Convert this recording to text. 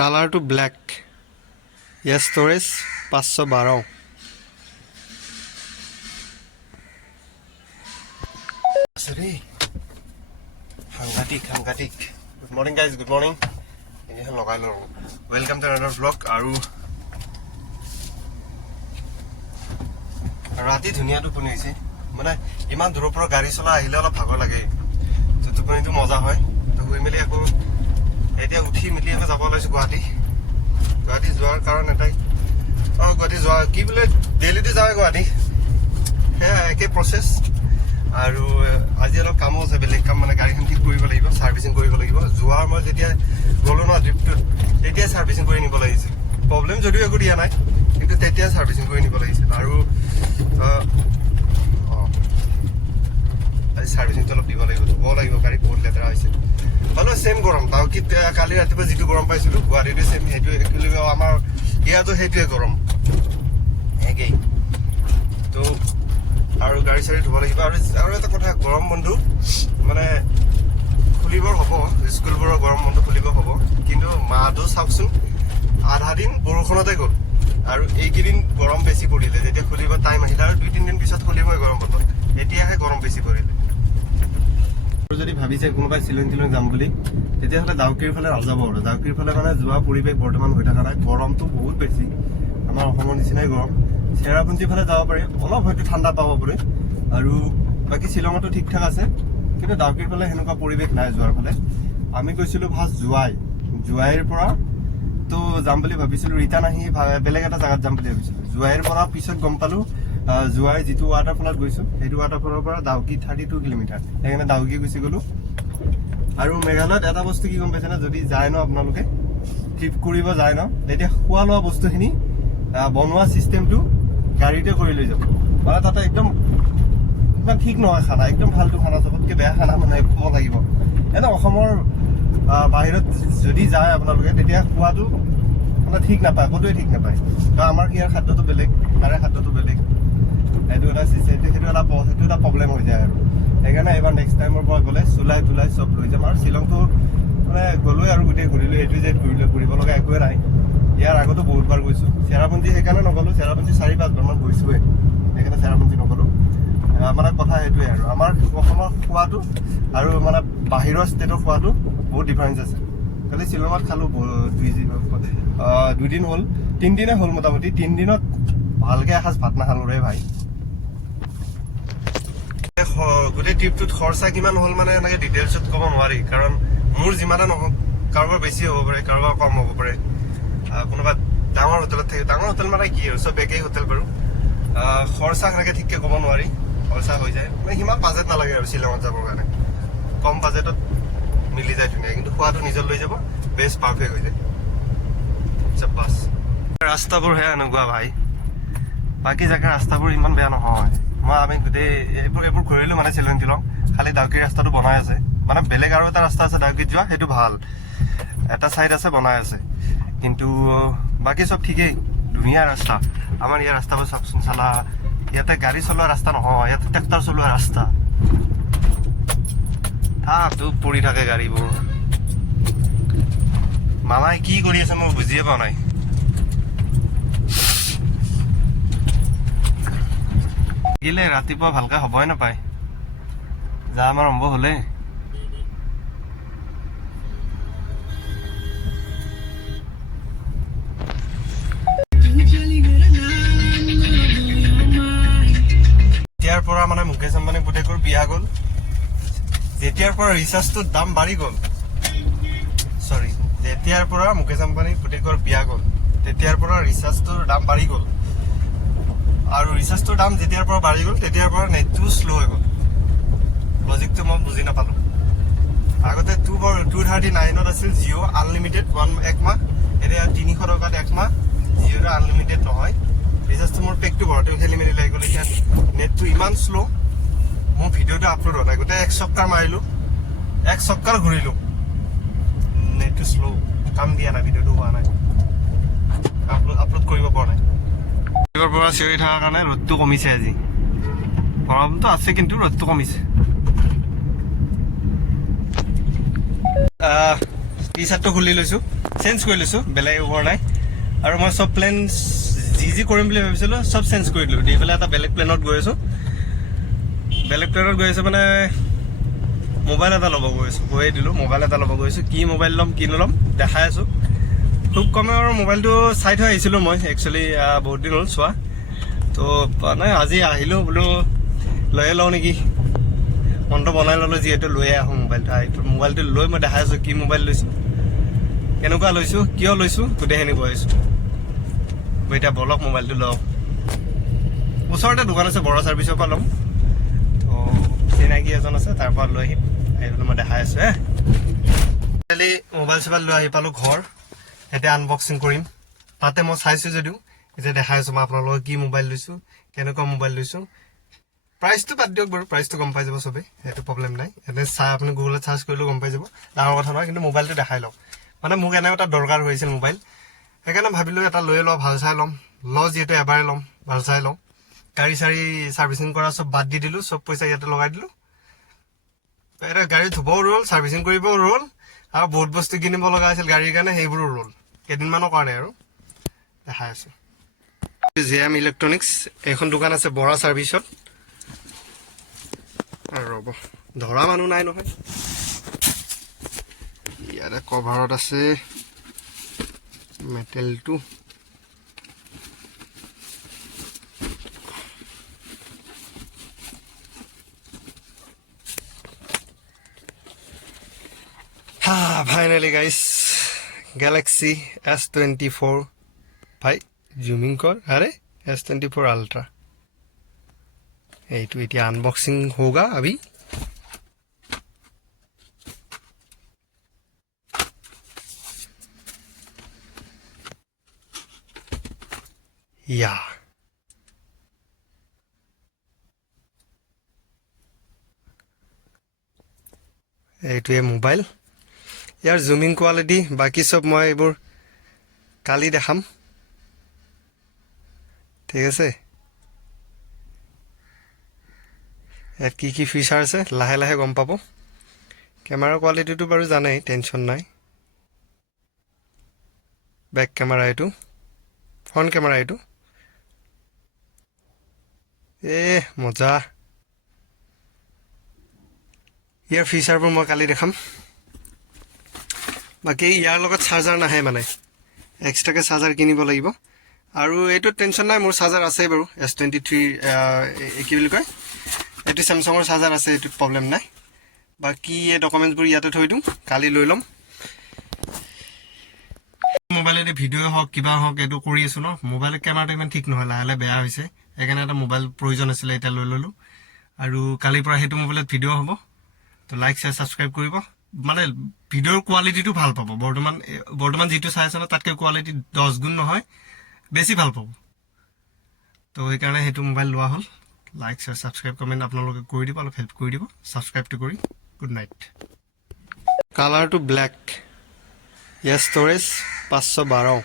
কালাৰটো ব্লেক, ইয়াৰ ষ্ট'ৰেজ 512। সাংঘাতিক। Good morning guys, good morning. এইখন লগাই লওঁ। Welcome to another blog. আৰু ৰাতি ধুনীয়া টোপনি হৈছে, মানে ইমান দূৰৰ পৰা গাড়ী চলাই আহিলে অলপ ভাগৰ লাগে, তো টোপনিটো মজা হয়। তো শুই মেলি আকৌ এতিয়া উঠি মেলি আকৌ যাব ওলাইছোঁ গুৱাহাটী যোৱাৰ কাৰণ এটাই, গুৱাহাটী যোৱা কি বোলে ডেইলিটো যাওঁৱে গুৱাহাটী, সেয়া একে প্ৰচেছ। আৰু আজি অলপ কামো আছে, বেলেগ কাম, মানে গাড়ীখন ঠিক কৰিব লাগিব, ছাৰ্ভিচিং কৰিব লাগিব। যোৱাৰ মই যেতিয়া গ'লোঁ ন ট্ৰিপটোত, তেতিয়াই ছাৰ্ভিচিং কৰি নিব লাগিছিল। প্ৰব্লেম যদিও একো দিয়া নাই, কিন্তু তেতিয়াই ছাৰ্ভিচিং কৰি নিব লাগিছিল। আৰু আজি ছাৰ্ভিচিংটো অলপ দিব লাগিব, ধুব লাগিব, গাড়ী বহুত লেতেৰা হৈছে। হ'লেও ছেম গৰম, ডাউকিত কালি ৰাতিপুৱা যিটো গৰম পাইছিলোঁ, গুৱাহাটীটো ছেম সেইটোৱে। একচুৱেলি আমাৰ ইয়াতো সেইটোৱে গৰম একেই। তো আৰু গাড়ী চাড়ী ধুব লাগিব। আৰু এটা কথা, গৰম বন্ধু মানে খুলিবৰ হ'ব, স্কুলবোৰৰ গৰম বন্ধু খুলিব হ'ব, কিন্তু মাহটো চাওকচোন আধা দিন বৰষুণতে গ'ল। আৰু এইকেইদিন গৰম বেছি পৰিলে, যেতিয়া খুলিব টাইম আহিলে আৰু 2-3 দিন পিছত খুলিবই গৰম বন্ধ, এতিয়াহে গৰম বেছি পৰিলে। যদি ভাবিছে কোনোবাই শ্বিলং যাম বুলি, তেতিয়াহ'লে ডাউকিৰ ফালে নাযাব। আৰু ডাউকিৰ ফালে মানে যোৱা পৰিৱেশ বৰ্তমান হৈ থকা নাই, গৰমটো বহুত বেছি, আমাৰ অসমৰ নিচিনাই গৰম। চেৰাপুঞ্জীৰ ফালে যাব পাৰি, অলপ হয়তো ঠাণ্ডা পাব পাৰি। আৰু বাকী শ্বিলঙতো ঠিক ঠাক আছে, কিন্তু ডাউকিৰ ফালে সেনেকুৱা পৰিৱেশ নাই যোৱাৰ ফালে। আমি গৈছিলোঁ ফাৰ্ষ্ট জোৱাইৰ পৰা তো যাম বুলি ভাবিছিলোঁ, ৰিটাৰ্ণ আহি বেলেগ এটা জেগাত যাম বুলি ভাবিছিলোঁ। জোৱাইৰ পৰা পিছত গম পালোঁ জোৱাই যিটো ৱাটাৰফলত গৈছোঁ, সেইটো ৱাটাৰফলৰ পৰা ডাউকি 32 কিলোমিটাৰ, সেইকাৰণে ডাউকি গুচি গ'লোঁ। আৰু মেঘালয়ত এটা বস্তু কি গম পাইছেনে, যদি যায় ন আপোনালোকে ট্ৰিপ কৰিব যায় ন, তেতিয়া খোৱা লোৱা বস্তুখিনি বনোৱা ছিষ্টেমটো গাড়ীতে কৰি লৈ যাব। মানে তাতে একদম ইমান ঠিক নহয় খানা, একদম ফাল্টু খানা, চবতকৈ বেয়া খানা মানে খাব লাগিব। এনে অসমৰ বাহিৰত যদি যায় আপোনালোকে, তেতিয়া খোৱাটো মানে ঠিক নাপায়, ক'তোৱে ঠিক নাপায়। কাৰণ আমাৰ ইয়াৰ খাদ্যটো বেলেগ, তাৰে খাদ্যটো বেলেগ, সেইটো এটা প্ৰব্লেম হৈ যায়। আৰু সেইকাৰণে এইবাৰ নেক্সট টাইমৰ পৰা গ'লে চুলাই তুলাই চব লৈ যাম। আৰু শ্বিলংটো মানে গ'লোৱে আৰু গোটেই ঘূৰিলোঁ, এইটো যে ঘূৰিব লগা একোৱে নাই। ইয়াৰ আগতো বহুতবাৰ গৈছোঁ। চেৰাপুঞ্জী সেইকাৰণে নগ'লোঁ, চেৰাপুঞ্জী 4-5বাৰমান গৈছোঁৱে, সেইকাৰণে চেৰাপুঞ্জী নগ'লোঁ। মানে কথা সেইটোৱে, আৰু আমাৰ অসমৰ খোৱাটো আৰু মানে বাহিৰৰ ষ্টেটৰ খোৱাটো বহুত ডিফাৰেঞ্চ আছে। খালি শ্বিলঙত খালোঁ 2 দিন হ'ল, 3 দিনে হ'ল মোটামুটি। 3 দিনত ভালকৈ এসাঁজ ভাত নাখালোঁ ৰে ভাই। গোটেই ট্ৰিপটোত খৰচা কিমান হ'ল মানে এনেকৈ ডিটেইলছত ক'ব নোৱাৰি, কাৰণ মোৰ যিমানে নহওক, কাৰোবাৰ বেছি হ'ব পাৰে, কাৰোবাৰ কম হ'ব পাৰে। কোনোবা ডাঙৰ হোটেলত থাকে, ডাঙৰ হোটেল মানে কি আৰু চব একেই হোটেল বাৰু। খৰচা সেনেকৈ ঠিককৈ ক'ব নোৱাৰি, খৰচা হৈ যায় মানে সিমান বাজেট নালাগে আৰু শ্বিলঙত যাবৰ কাৰণে, কম বাজেটত মিলি যায় ধুনীয়া। কিন্তু খোৱাটো নিজৰ লৈ যাব, বেষ্ট পাৰফেক্ট হৈ যায়। বাছ ৰাস্তাবোৰ সেয়া এনেকুৱা ভাই, বাকী জেগাৰ ৰাস্তাবোৰ ইমান বেয়া নহয়। আমি গোটেই এইবোৰ ঘূৰিলোঁ মানে শ্বিলং, খালি ডাউকিৰ ৰাস্তাটো বনাই আছে। মানে বেলেগ আৰু এটা ৰাস্তা আছে ডাউকিত যোৱা, সেইটো ভাল, এটা ছাইড আছে বনাই আছে, কিন্তু বাকী চব ঠিকেই, ধুনীয়া ৰাস্তা। আমাৰ ইয়াৰ ৰাস্তাবোৰ চাওকচোন চালা, ইয়াতে গাড়ী চলোৱা ৰাস্তা নহয়, ইয়াতে ট্ৰেক্টৰ চলোৱা ৰাস্তা। তাতো পৰি থাকে গাড়ীবোৰ। মামাই কি কৰি আছে মই বুজিয়ে পোৱা নাই। গিলে ৰাতিপুৱা ভালকৈ হ'বই নাপায়, যাম আৰম্ভ হ'লে। যেতিয়াৰ পৰা মানে মুকেশ আম্বানী পুতেকৰ বিয়া গ'ল, যেতিয়াৰ পৰা ৰিচাৰ্জটোৰ দাম বাঢ়ি গ'ল, যেতিয়াৰ পৰা মুকেশ আম্বানী পুতেকৰ বিয়া গ'ল, তেতিয়াৰ পৰা ৰিচাৰ্জটোৰ দাম বাঢ়ি গ'ল। আৰু ৰিচাৰ্জটোৰ দাম যেতিয়াৰ পৰা বাঢ়ি গ'ল, তেতিয়াৰ পৰা নেটটো শ্ল' হৈ গ'ল। লজিকটো মই বুজি নাপালোঁ। আগতে 239ত আছিল জিঅ' আনলিমিটেড এক মাহ, এতিয়া 300 টকাত এক মাহ। জিঅ'টো আনলিমিটেড নহয়, ৰিচাৰ্জটো মোৰ পেকটো ভৰাওঁতেও খেলি মেলি লাগি গ'ল। এতিয়া নেটটো ইমান শ্ল', মোৰ ভিডিঅ'টো আপলোড হোৱা নাই, গোটেই 1 সপ্তাহ মাৰিলোঁ, 1 সপ্তাহ ঘূৰিলোঁ, নেটটো শ্ল', কাম দিয়া নাই, ভিডিঅ'টো হোৱা নাই, আপলোড কৰিব পৰা নাই। ৰাতিপুৱাৰ পৰা চিঞৰি থকাৰ কাৰণে ৰ'দটো কমিছে আজি, গৰমটো আছে কিন্তু ৰ'দটো কমিছে। টি চাৰ্টটো খুলি লৈছোঁ, চেঞ্জ কৰি লৈছোঁ, বেলেগ হোৱা নাই। আৰু মই চব প্লেন যি কৰিম বুলি ভাবিছিলোঁ চব চেঞ্জ কৰি দিলোঁ, দি পেলাই এটা বেলেগ প্লেনত গৈ আছোঁ। মানে মোবাইল এটা ল'ব গৈ আছোঁ, গৈয়ে দিলোঁ। মোবাইল এটা ল'ব গৈছোঁ, কি মোবাইল ল'ম কি নল'ম দেখাই আছোঁ। খুব কমে আৰু মোবাইলটো চাই থৈ আহিছিলোঁ মই একচুৱেলি, বহুত দিন হ'ল চোৱা। তো মানে আজি আহিলোঁ বোলো লৈয়ে লওঁ নেকি, মনটো বনাই ল'লোঁ যিহেতু লৈয়ে আহোঁ মোবাইলটো লৈ মই দেখাই আছোঁ কি মোবাইল লৈছোঁ, কেনেকুৱা লৈছোঁ, কিয় লৈছোঁ, গোটেইখিনি কৈ আছোঁ। মই এতিয়া বলক মোবাইলটো লওঁ। ওচৰতে দোকান আছে, বড়ো ছাৰ্ভিচৰ পৰা ল'ম। তো চিনাকি এজন আছে, তাৰ পৰা লৈ আহিম, আহি পেলাই মই দেখাই আছোঁ। কালি মোবাইল চোবাইল লৈ আহি পালোঁ ঘৰ, এতিয়া আনবক্সিং কৰিম। তাতে মই চাইছোঁ যদিও এতিয়া দেখাই আছোঁ মই আপোনালোকক কি মোবাইল লৈছোঁ, কেনেকুৱা মোবাইল লৈছোঁ। প্ৰাইচটো বাদ দিয়ক বাৰু, প্ৰাইচটো গম পাই যাব চবেই, সেইটো প্ৰব্লেম নাই। এনে আপুনি গুগলত চাৰ্চ কৰিলেও গম পাই যাব, ডাঙৰ কথা নহয়। কিন্তু মোবাইলটো দেখাই লওক, মানে মোক এনেও এটা দৰকাৰ হৈছিল মোবাইল, সেইকাৰণে ভাবিলোঁ এটা লৈ লওঁ, ভাল চাই ল'ম। যিহেতু এবাৰে ল'ম, ভাল চাই লওঁ। গাড়ী চাৰ্ভিচিং কৰা চব বাদ দি দিলোঁ, চব পইচা ইয়াতে লগাই দিলোঁ। এতিয়া গাড়ী ধুবও ৰ'ল, চাৰ্ভিচিং কৰিবও ৰ'ল, আৰু বহুত বস্তু কিনিব লগা আছিল গাড়ীৰ কাৰণে, সেইবোৰো ৰ'ল কেইদিনমানৰ কাৰণে। আৰু দেখাই আছোঁ JM ইলেক্ট্ৰনিক্স, এইখন দোকান আছে বৰা ছাৰ্ভিচত। আৰু ৰ'ব, ধৰা মানুহ নাই নহয়। ইয়াতে কভাৰত আছে মেটেলটো, ফাইনেলি গাইছ, গেলেক্সি S24। ভাই জুমিং কৰ, আৰে S24 আল্ট্ৰা। এইটো এতিয়া আনবক্সিং হোগা अभी। या এইটোৱে মোবাইল, ইয়াৰ জুমিং কোৱালিটি বাকী চব মই এইবোৰ কালি দেখাম, ঠিক আছে। ইয়াত কি কি ফিচাৰ আছে লাহে লাহে গম পাব। কেমেৰা কোৱালিটিটো বাৰু জানেই, টেনশ্যন নাই। বেক কেমেৰা এইটো, ফ্ৰণ্ট কেমেৰা এইটো, মজা। ইয়াৰ ফিচাৰবোৰ মই কালি দেখাম। বাকী ইয়াৰ লগত চাৰ্জাৰ নাহে, মানে এক্সট্ৰাকৈ চাৰ্জাৰ কিনিব লাগিব। আৰু এইটো টেনশ্যন নাই, মোৰ চাৰ্জাৰ আছেই বাৰু। S23 কি বুলি কয়, এইটো চেমচাঙৰ চাৰ্জাৰ আছে, এইটোত প্ৰব্লেম নাই। বাকী এই ডকুমেণ্টছবোৰ ইয়াতে থৈ দিওঁ, কালি লৈ ল'ম। মোবাইলেদি ভিডিঅ' হওক কিবা হওক এইটো কৰি আছোঁ ন। মোবাইলৰ কেমেৰাটো ইমান ঠিক নহয়, লাহে লাহে বেয়া হৈছে, সেইকাৰণে এটা মোবাইল প্ৰয়োজন আছিলে, এতিয়া লৈ ল'লোঁ। আৰু কালিৰ পৰা সেইটো মোবাইলত ভিডিঅ' হ'ব। তো লাইক শ্বেয়াৰ ছাবস্ক্ৰাইব কৰিব, মানে ভিডিঅ'ৰ কোৱালিটিটো ভাল পাব। বৰ্তমান যিটো চাই আছে ন, তাতকৈ কোৱালিটি 10 গুণ নহয় বেছি ভাল পাব। তো সেইকাৰণে সেইটো মোবাইল লোৱা হ'ল। লাইক শ্বেয়াৰ ছাবস্ক্ৰাইব কমেণ্ট আপোনালোকে কৰি দিব, অলপ হেল্প কৰি দিব ছাবস্ক্ৰাইবটো কৰি। Good night. কালাৰটো ব্লেক, ইয়াৰ ষ্ট'ৰেজ 512।